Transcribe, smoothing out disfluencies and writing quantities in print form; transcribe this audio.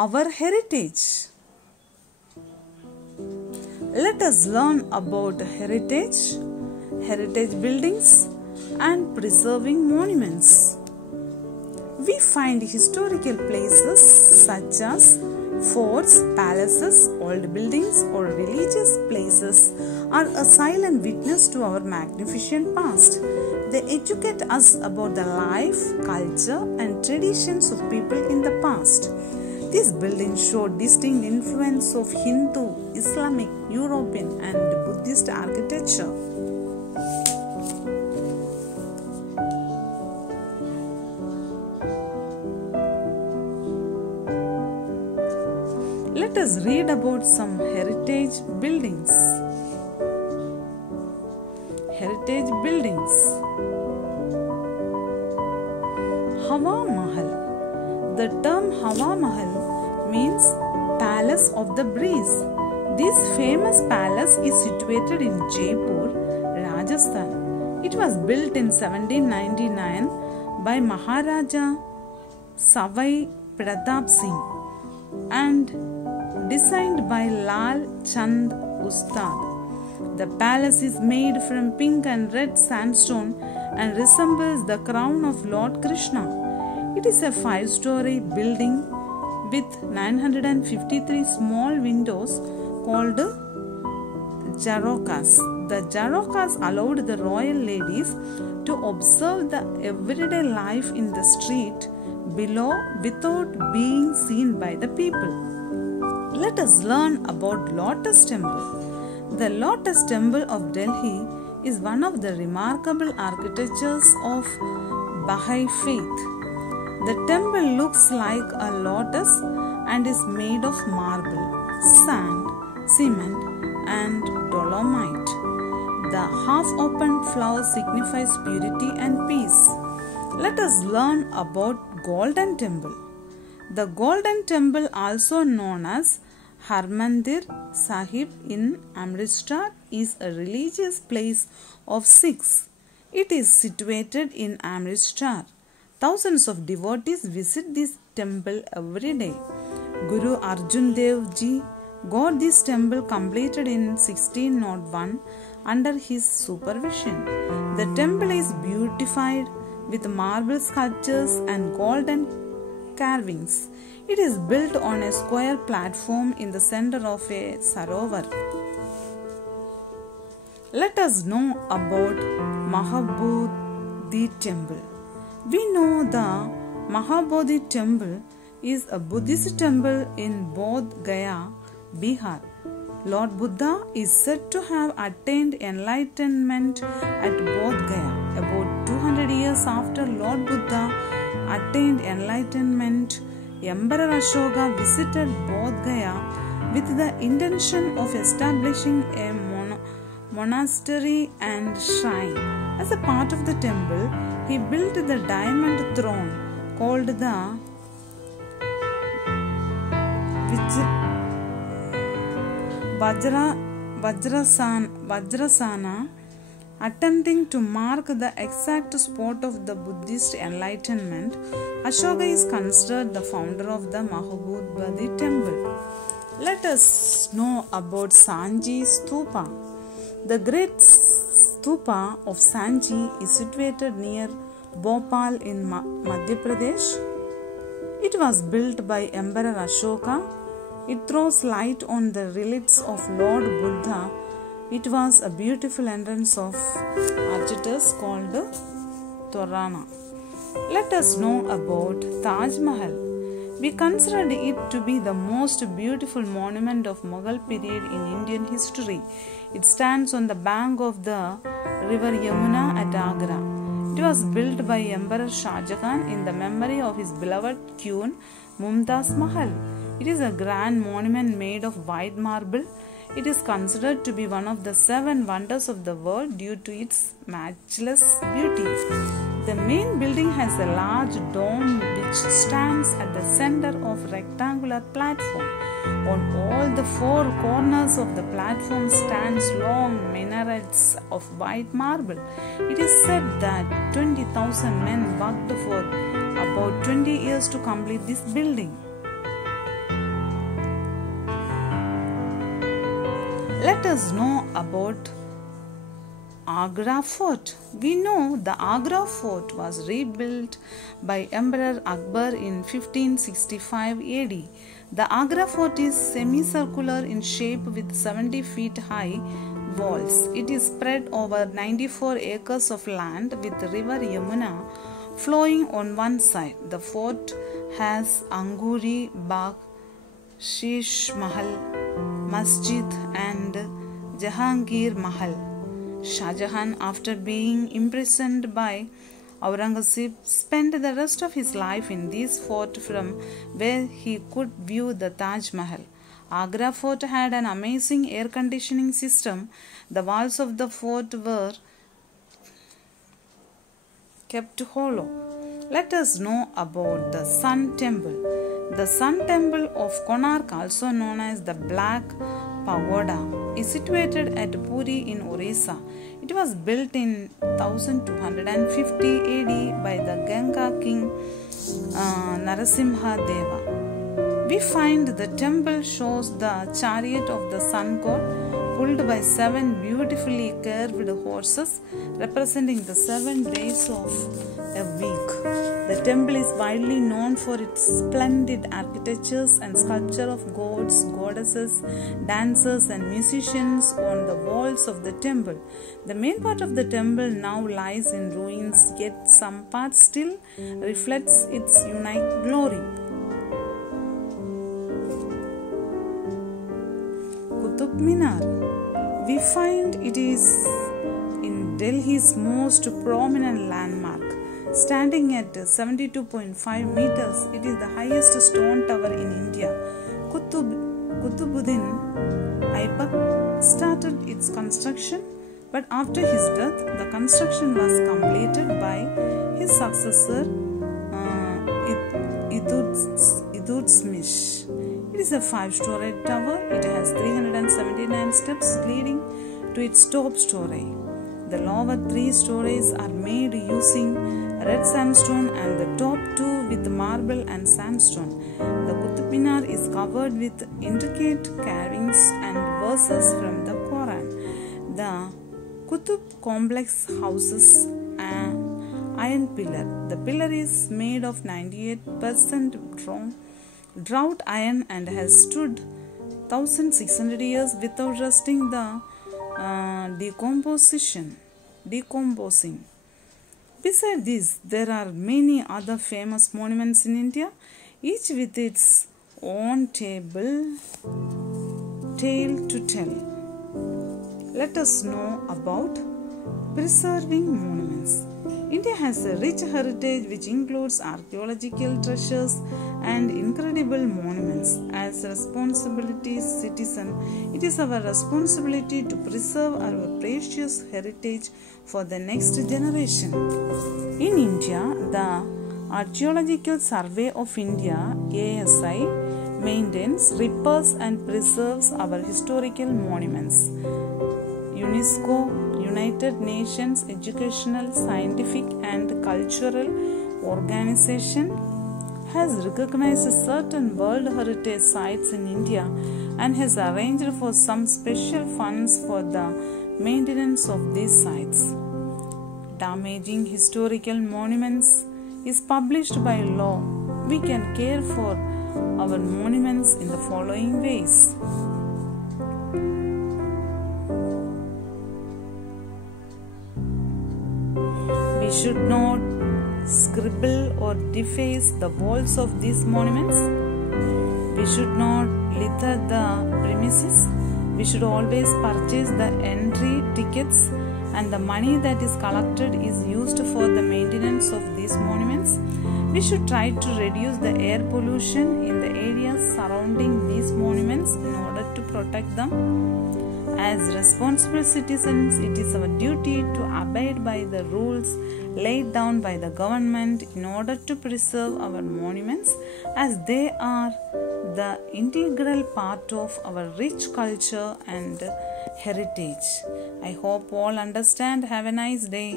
our heritage. Let us learn about heritage buildings and preserving monuments. We find historical places such as forts, palaces, old buildings, or religious places are a silent witness to our magnificent past. They educate us about the life, culture, and traditions of people in the past. These buildings show distinct influence of Hindu, Islamic, European, and Buddhist architecture. Let us read about some heritage buildings. Heritage buildings. Hawa Mahal. The term Hawa Mahal means Palace of the Breeze. This famous palace is situated in Jaipur, Rajasthan. It was built in 1799 by Maharaja Savai Pratap Singh and designed by Lal Chand Ustad. The palace is made from pink and red sandstone and resembles the crown of Lord Krishna. It is a 5-story building with 953 small windows called Jharokas. The Jharokas allowed the royal ladies to observe the everyday life in the street below without being seen by the people. Let us learn about Lotus Temple. The Lotus Temple of Delhi is one of the remarkable architectures of Baha'i faith. The temple looks like a lotus and is made of marble, sand, cement, and dolomite. The half-open flower signifies purity and peace. Let us learn about Golden Temple. The Golden Temple, also known as Harmandir Sahib in Amritsar, is a religious place of Sikhs. It is situated in Amritsar. Thousands of devotees visit this temple every day. Guru Arjan Dev Ji got this temple completed in 1601 under his supervision. The temple is beautified with marble sculptures and golden carvings. It is built on a square platform in the center of a sarovar. Let us know about Mahabodhi Temple. We know the Mahabodhi Temple is a Buddhist temple in Bodh Gaya, Bihar. Lord Buddha is said to have attained enlightenment at Bodh Gaya. About 200 years after Lord Buddha attained enlightenment, Emperor Ashoka visited Bodh Gaya with the intention of establishing a monastery and shrine. As a part of the temple, he built the diamond throne called the Vajrasana, attempting to mark the exact spot of the Buddhist enlightenment. Ashoka is considered the founder of the Mahabodhi temple. Let us know about Sanchi Stupa. The great stupa of Sanchi is situated near Bhopal in Madhya Pradesh. It was built by Emperor Ashoka. It throws light on the relics of Lord Buddha. It was a beautiful entrance of architects called Torana. Let us know about Taj Mahal. We considered it to be the most beautiful monument of Mughal period in Indian history. It stands on the bank of the river Yamuna at Agra. It was built by Emperor Shah Jahan in the memory of his beloved queen Mumtaz Mahal. It is a grand monument made of white marble. It is considered to be one of the 7 wonders of the world due to its matchless beauty. The main building has a large dome which stands at the center of a rectangular platform. On all the 4 corners of the platform stands long minarets of white marble. It is said that 20,000 men worked for about 20 years to complete this building. Let us know about Agra Fort. We know the Agra Fort was rebuilt by Emperor Akbar in 1565 AD. The Agra Fort is semicircular in shape with 70 feet high walls. It is spread over 94 acres of land with river Yamuna flowing on one side. The fort has Anguri Bagh, Sheesh Mahal, Masjid and Jahangir Mahal. Shah Jahan, after being imprisoned by Aurangzeb, spent the rest of his life in this fort from where he could view the Taj Mahal. Agra Fort had an amazing air conditioning system. The walls of the fort were kept hollow. Let us know about the Sun Temple. The Sun Temple of Konark, also known as the Black Pagoda, is situated at Puri in Orissa. It was built in 1250 AD by the Ganga king Narasimha Deva. We find the temple shows the chariot of the sun god pulled by 7 beautifully curved horses representing the 7 days of a week. The temple is widely known for its splendid architectures and sculpture of gods, goddesses, dancers and musicians on the walls of the temple. The main part of the temple now lies in ruins, yet some part still reflects its unique glory. Qutub Minar. We find it is in Delhi's most prominent landmark. Standing at 72.5 meters, it is the highest stone tower in India. Qutbuddin Aibak started its construction, but after his death, the construction was completed by his successor Iltutmish. It is a 5-storied tower. It has 379 steps leading to its top story. The lower 3 stories are made using red sandstone and the top 2 with marble and sandstone. The Qutub Minar is covered with intricate carvings and verses from the Quran. The Qutub complex houses an iron pillar. The pillar is made of 98% drought iron and has stood 1600 years without rusting the decomposing. Besides this, there are many other famous monuments in India, each with its own tale to tell. Let us know about preserving monuments. India has a rich heritage which includes archaeological treasures and incredible monuments. As responsibility citizen, it is our responsibility to preserve our precious heritage for the next generation. In India, the Archaeological Survey of India (ASI) maintains, repairs and preserves our historical monuments. UNESCO, United Nations Educational, Scientific and Cultural Organization, has recognized certain World Heritage Sites in India and has arranged for some special funds for the maintenance of these sites. Damaging historical monuments is published by law. We can care for our monuments in the following ways. We should not scribble or deface the walls of these monuments. We should not litter the premises. We should always purchase the entry tickets, and the money that is collected is used for the maintenance of these monuments. We should try to reduce the air pollution in the areas surrounding these monuments in order to protect them. As responsible citizens, it is our duty to abide by the rules laid down by the government in order to preserve our monuments, as they are the integral part of our rich culture and heritage. I hope all understand. Have a nice day.